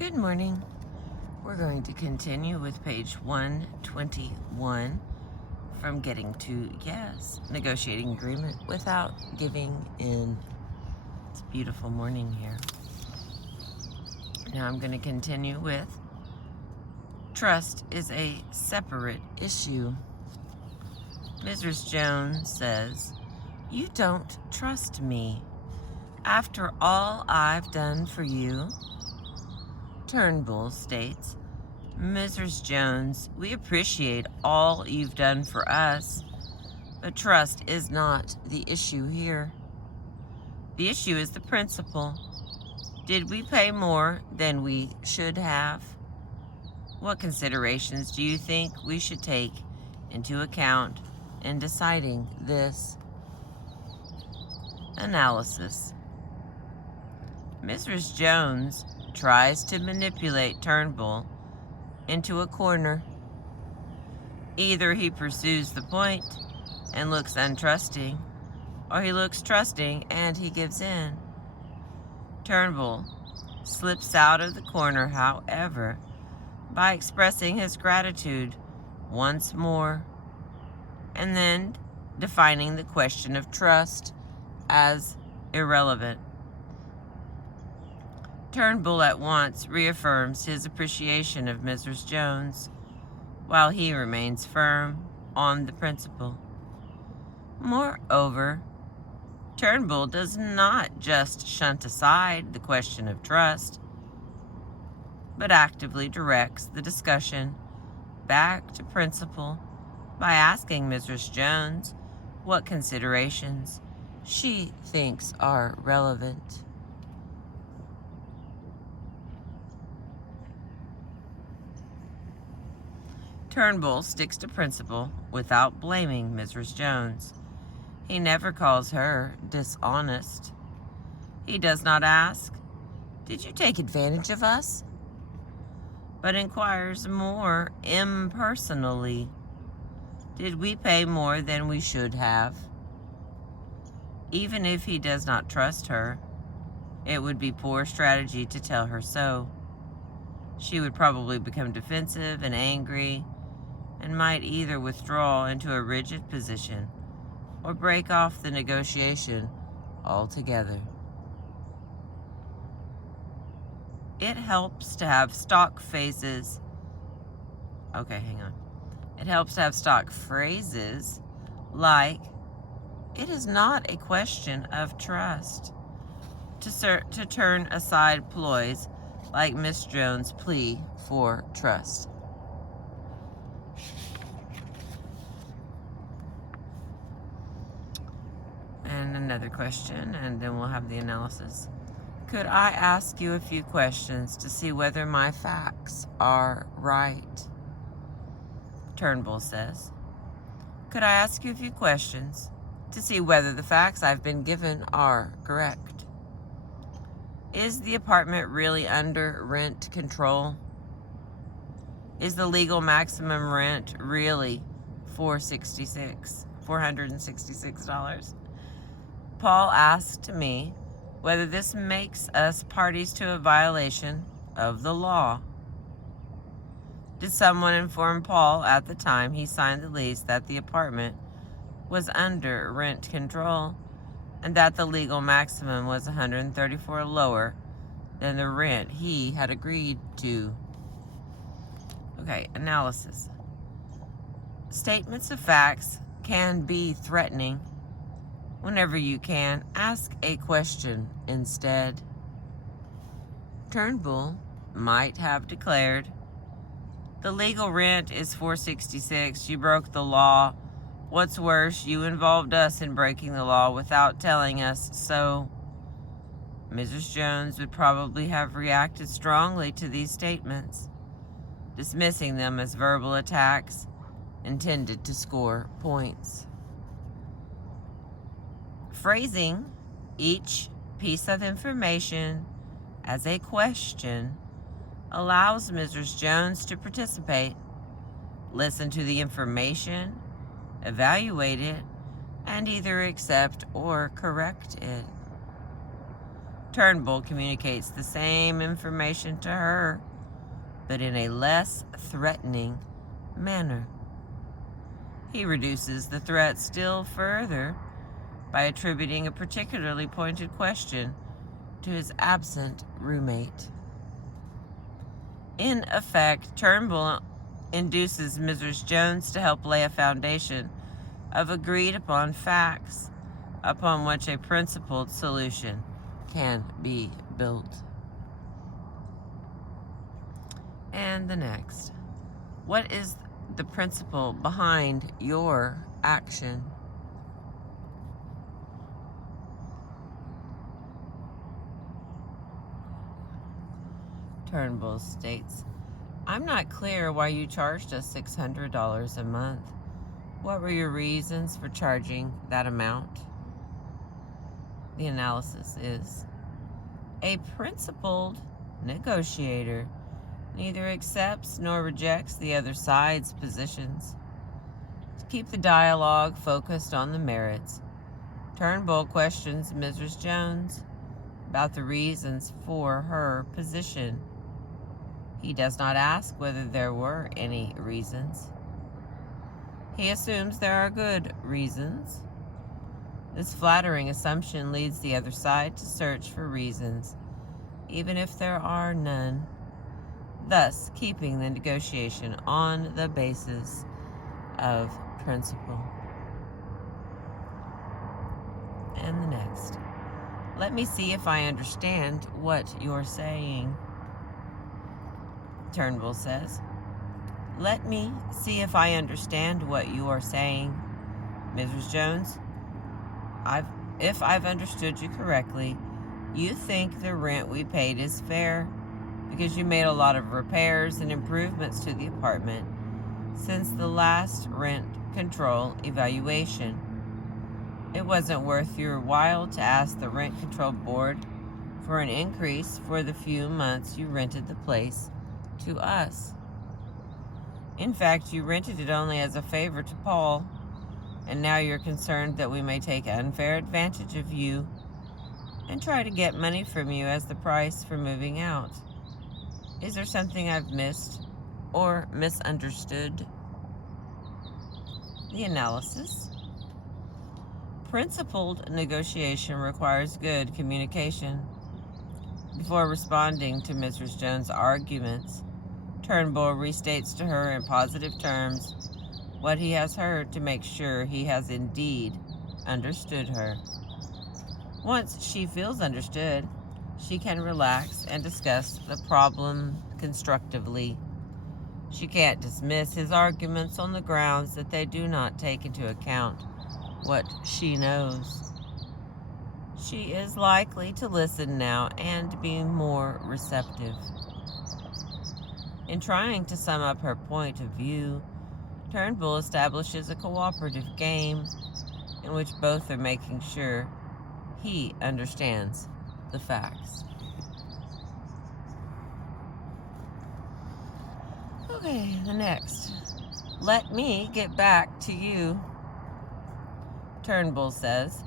Good morning. We're going to continue with page 121 from getting to yes, negotiating agreement without giving in. It's a beautiful morning here. Now I'm going to continue with trust is a separate issue. Mrs. Jones says, "You don't trust me. After all I've done for you." Turnbull states, "Mrs. Jones, we appreciate all you've done for us, but trust is not the issue here. The issue is the principle. Did we pay more than we should have? What considerations do you think we should take into account in deciding this?" Analysis. Mrs. Jones tries to manipulate Turnbull into a corner. Either he pursues the point and looks untrusting, or he looks trusting and he gives in. Turnbull slips out of the corner, however, by expressing his gratitude once more, and then defining the question of trust as irrelevant. Turnbull at once reaffirms his appreciation of Mrs. Jones, while he remains firm on the principle. Moreover, Turnbull does not just shunt aside the question of trust, but actively directs the discussion back to principle by asking Mrs. Jones what considerations she thinks are relevant. Turnbull sticks to principle without blaming Mrs. Jones. He never calls her dishonest. He does not ask, "Did you take advantage of us?" but inquires more impersonally, "Did we pay more than we should have?" Even if he does not trust her, it would be poor strategy to tell her so. She would probably become defensive and angry, and might either withdraw into a rigid position or break off the negotiation altogether. It helps to have stock phrases. It helps to have stock phrases like, "It is not a question of trust," to turn aside ploys like Miss Jones' plea for trust. And another question, and then we'll have the analysis. "Could I ask you a few questions to see whether my facts are right?" Turnbull says, "Could I ask you a few questions to see whether the facts I've been given are correct? Is the apartment really under rent control? Is the legal maximum rent really $466? Paul asked me whether this makes us parties to a violation of the law. Did someone inform Paul at the time he signed the lease that the apartment was under rent control and that the legal maximum was $134 lower than the rent he had agreed to?" Analysis. Statements of facts can be threatening. Whenever you can, ask a question instead. Turnbull might have declared, "The legal rent is $466. You broke the law. What's worse, you involved us in breaking the law without telling us so." Mrs. Jones would probably have reacted strongly to these statements, dismissing them as verbal attacks intended to score points. Phrasing each piece of information as a question allows Mrs. Jones to participate, listen to the information, evaluate it, and either accept or correct it. Turnbull communicates the same information to her, but in a less threatening manner. He reduces the threat still further by attributing a particularly pointed question to his absent roommate. In effect, Turnbull induces Mrs. Jones to help lay a foundation of agreed-upon facts upon which a principled solution can be built. And the next. What is the principle behind your action? Turnbull states, I'm not clear why you charged us $600 a month. What were your reasons for charging that amount? The analysis is, a principled negotiator neither accepts nor rejects the other side's positions. To keep the dialogue focused on the merits, Turnbull questions Mrs. Jones about the reasons for her position. He does not ask whether there were any reasons. He assumes there are good reasons. This flattering assumption leads the other side to search for reasons, even if there are none, thus keeping the negotiation on the basis of principle. And the next. Let me see if I understand what you're saying. Turnbull says, let me see if I understand what you are saying. Mrs. Jones, if I've understood you correctly, you think the rent we paid is fair because you made a lot of repairs and improvements to the apartment since the last rent control evaluation. It wasn't worth your while to ask the rent control board for an increase for the few months you rented the place to us. In fact, you rented it only as a favor to Paul, and now you're concerned that we may take unfair advantage of you and try to get money from you as the price for moving out. Is there something I've missed or misunderstood? The analysis. Principled negotiation requires good communication. Before responding to Mrs. Jones' arguments, Turnbull restates to her in positive terms what he has heard to make sure he has indeed understood her. Once she feels understood, she can relax and discuss the problem constructively. She can't dismiss his arguments on the grounds that they do not take into account what she knows. She is likely to listen now and be more receptive. In trying to sum up her point of view, Turnbull establishes a cooperative game in which both are making sure he understands the facts. Okay, the next. Let me get back to you. Turnbull says,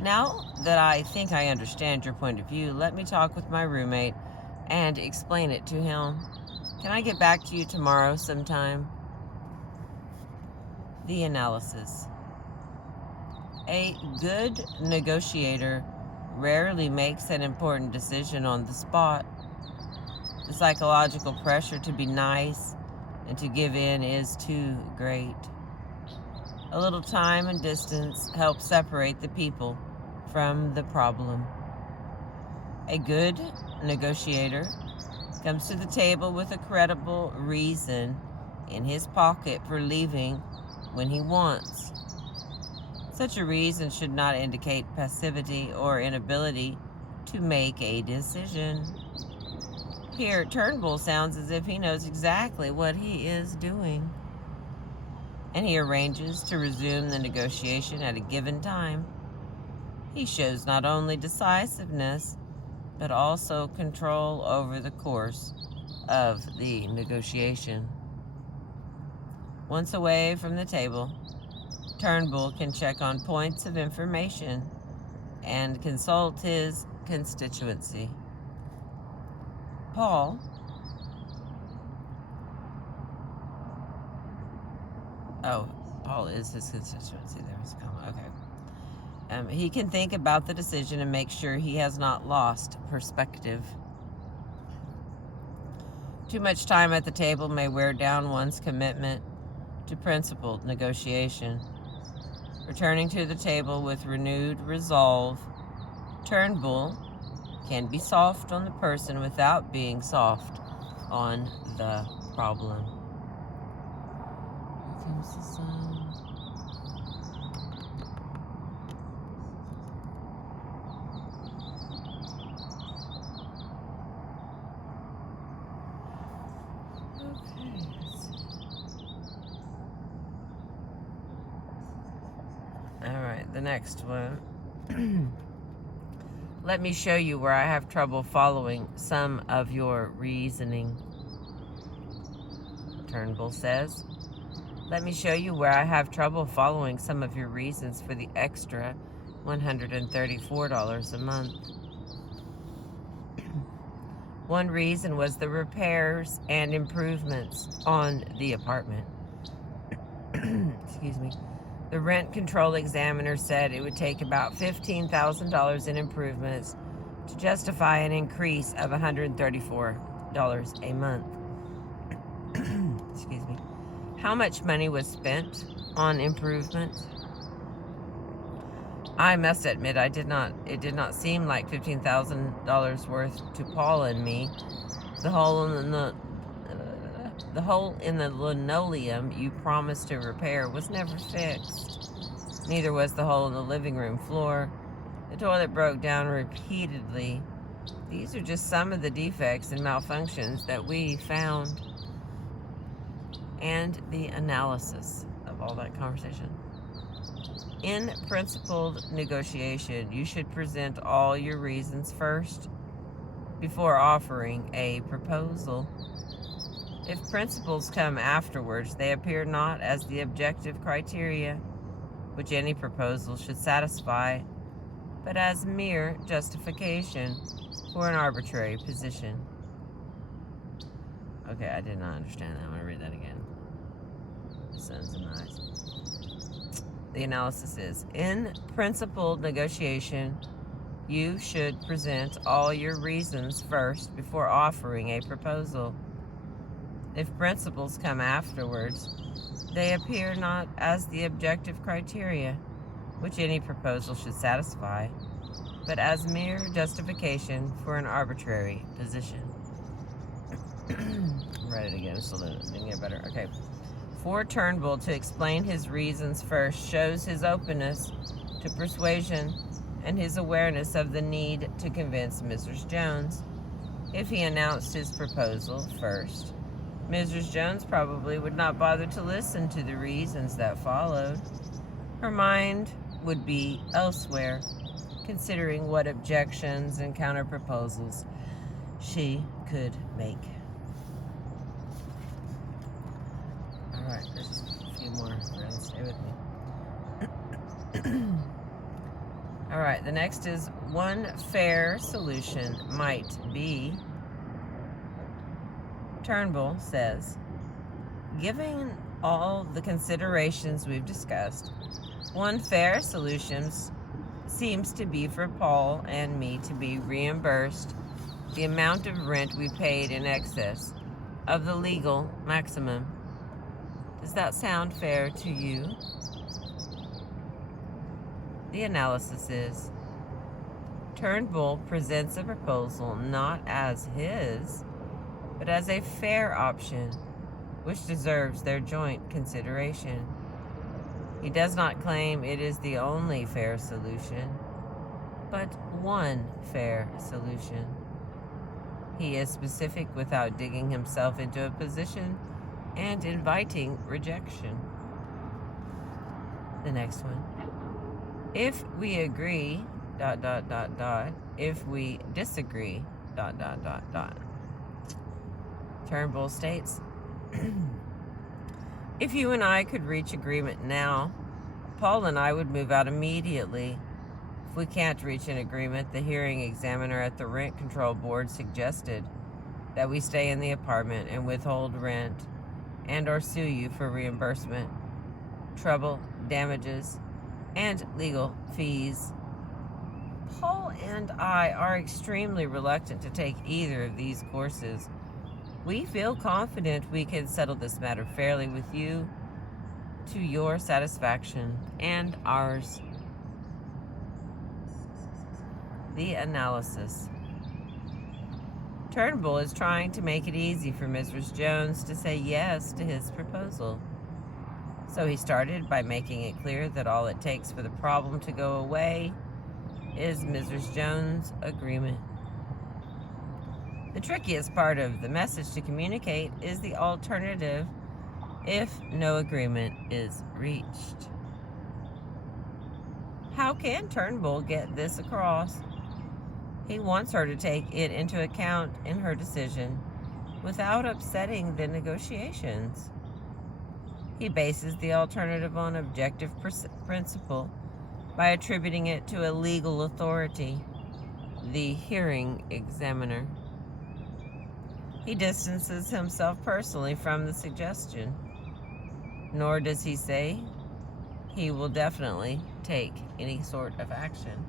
now that I think I understand your point of view, let me talk with my roommate and explain it to him. Can I get back to you tomorrow sometime? The analysis. A good negotiator rarely makes an important decision on the spot. The psychological pressure to be nice and to give in is too great. A little time and distance help separate the people from the problem. A good negotiator comes to the table with a credible reason in his pocket for leaving when he wants. Such a reason should not indicate passivity or inability to make a decision. Here, Turnbull sounds as if he knows exactly what he is doing, and he arranges to resume the negotiation at a given time. He shows not only decisiveness, but also control over the course of the negotiation. Once away from the table, Turnbull can check on points of information and consult his constituency. Paul is his constituency. There was a comma. Okay. He can think about the decision and make sure he has not lost perspective. Too much time at the table may wear down one's commitment to principled negotiation. Returning to the table with renewed resolve, Turnbull can be soft on the person without being soft on the problem. Here comes the sun. Alright, the next one. Let me show you where I have trouble following some of your reasoning. Turnbull says, let me show you where I have trouble following some of your reasons for the extra $134 a month. One reason was the repairs and improvements on the apartment. Excuse me. The rent control examiner said it would take about $15,000 in improvements to justify an increase of $134 a month. Excuse me. How much money was spent on improvements? I must admit, it did not seem like $15,000 worth to Paul and me. The hole in the linoleum you promised to repair was never fixed. Neither was the hole in the living room floor. The toilet broke down repeatedly. These are just some of the defects and malfunctions that we found. And the analysis of all that conversation. In principled negotiation, you should present all your reasons first before offering a proposal. If principles come afterwards, they appear not as the objective criteria which any proposal should satisfy, but as mere justification for an arbitrary position. Okay, I did not understand that. I'm going to read that again. The sun's in the eyes. The analysis is, in principled negotiation, you should present all your reasons first before offering a proposal. If principles come afterwards, they appear not as the objective criteria which any proposal should satisfy, but as mere justification for an arbitrary position. Write it again so that it didn't get better. Okay. For Turnbull to explain his reasons first shows his openness to persuasion and his awareness of the need to convince Mrs. Jones. If he announced his proposal first, Mrs. Jones probably would not bother to listen to the reasons that followed. Her mind would be elsewhere, considering what objections and counter-proposals she could make. Alright, there's a few more. Stay with me. Alright, the next is one fair solution might be, Turnbull says, given all the considerations we've discussed, one fair solution seems to be for Paul and me to be reimbursed the amount of rent we paid in excess of the legal maximum. Does that sound fair to you? The analysis is, Turnbull presents a proposal not as his, but as a fair option, which deserves their joint consideration. He does not claim it is the only fair solution, but one fair solution. He is specific without digging himself into a position and inviting rejection. The next one. If we agree, ... if we disagree, ... Turnbull states, if you and I could reach agreement now, Paul and I would move out immediately. If we can't reach an agreement, the hearing examiner at the rent control board suggested that we stay in the apartment and withhold rent and or sue you for reimbursement, trouble, damages, and legal fees. Paul and I are extremely reluctant to take either of these courses. We feel confident we can settle this matter fairly with you to your satisfaction and ours. The analysis. Turnbull is trying to make it easy for Mrs. Jones to say yes to his proposal. So he started by making it clear that all it takes for the problem to go away is Mrs. Jones' agreement. The trickiest part of the message to communicate is the alternative if no agreement is reached. How can Turnbull get this across? He wants her to take it into account in her decision without upsetting the negotiations. He bases the alternative on objective principle by attributing it to a legal authority, the hearing examiner. He distances himself personally from the suggestion, nor does he say he will definitely take any sort of action.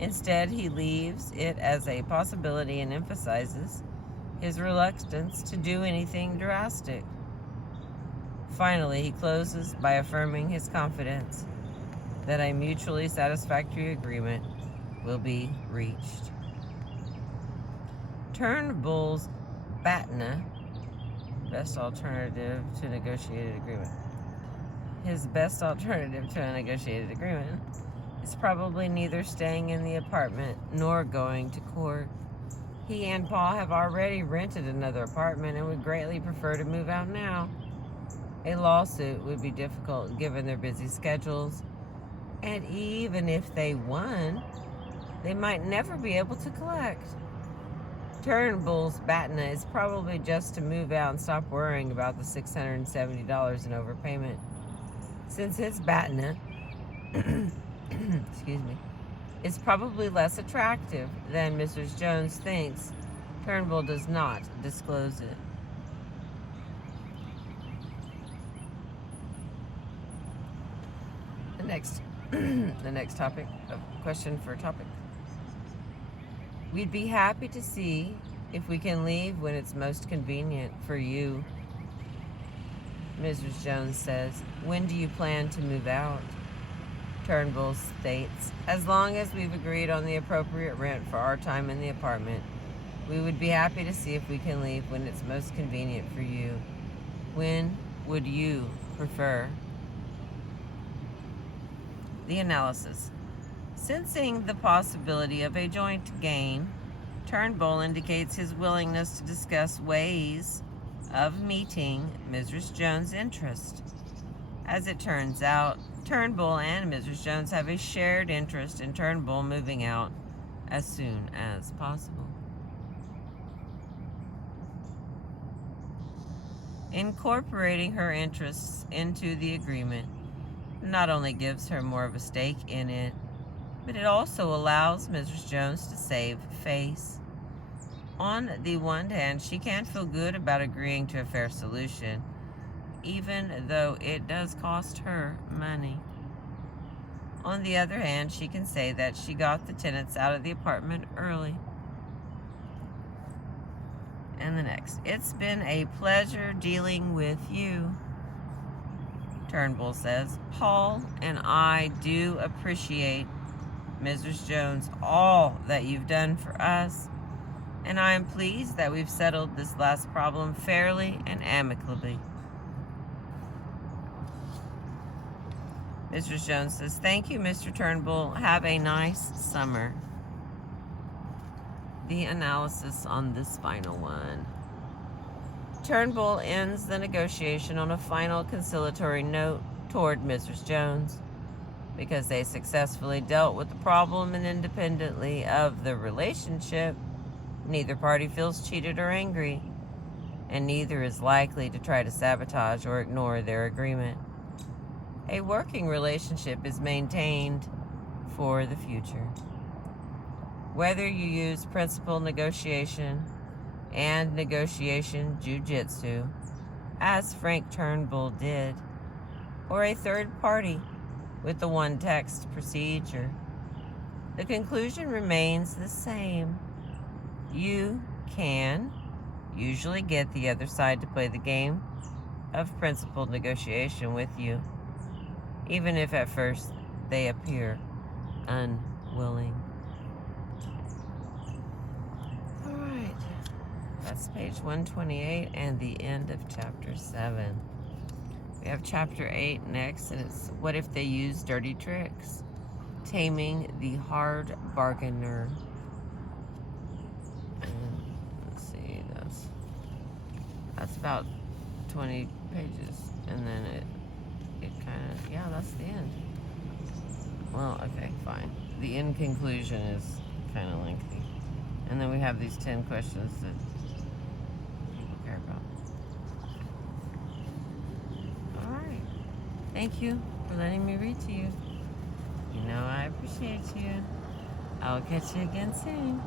Instead, he leaves it as a possibility and emphasizes his reluctance to do anything drastic. Finally, he closes by affirming his confidence that a mutually satisfactory agreement will be reached. Turnbull's BATNA, best alternative to negotiated agreement. His best alternative to a negotiated agreement is probably neither staying in the apartment nor going to court. He and Paul have already rented another apartment and would greatly prefer to move out now. A lawsuit would be difficult given their busy schedules, and even if they won, they might never be able to collect. Turnbull's BATNA is probably just to move out and stop worrying about the $670 in overpayment. Since his BATNA is probably less attractive than Mrs. Jones thinks, Turnbull does not disclose it. The next topic, question for topic. We'd be happy to see if we can leave when it's most convenient for you, Mrs. Jones says. When do you plan to move out? Turnbull states, as long as we've agreed on the appropriate rent for our time in the apartment, we would be happy to see if we can leave when it's most convenient for you. When would you prefer? The analysis. Sensing the possibility of a joint gain, Turnbull indicates his willingness to discuss ways of meeting Mrs. Jones' interest. As it turns out, Turnbull and Mrs. Jones have a shared interest in Turnbull moving out as soon as possible. Incorporating her interests into the agreement not only gives her more of a stake in it, but it also allows Mrs. Jones to save face. On the one hand, she can feel good about agreeing to a fair solution, even though it does cost her money. On the other hand, she can say that she got the tenants out of the apartment early. And the next. It's been a pleasure dealing with you, Turnbull says. Paul and I do appreciate, Mrs. Jones, all that you've done for us, and I am pleased that we've settled this last problem fairly and amicably. Mrs. Jones says, thank you, Mr. Turnbull. Have a nice summer. The analysis on this final one. Turnbull ends the negotiation on a final conciliatory note toward Mrs. Jones. Because they successfully dealt with the problem and independently of the relationship, neither party feels cheated or angry, and neither is likely to try to sabotage or ignore their agreement. A working relationship is maintained for the future. Whether you use principal negotiation and negotiation jujitsu, as Frank Turnbull did, or a third party with the one text procedure, the conclusion remains the same. You can usually get the other side to play the game of principled negotiation with you, even if at first they appear unwilling. All right, that's page 128 and the end of chapter 7. We have chapter 8 next, and it's What If They Use Dirty Tricks? Taming the Hard Bargainer. And let's see, that's about 20 pages, and then it kind of, yeah, that's the end. Well, okay, fine. The end conclusion is kind of lengthy. And then we have these 10 questions that people care about. All right. Thank you for letting me read to you. You know I appreciate you. I'll catch you again soon.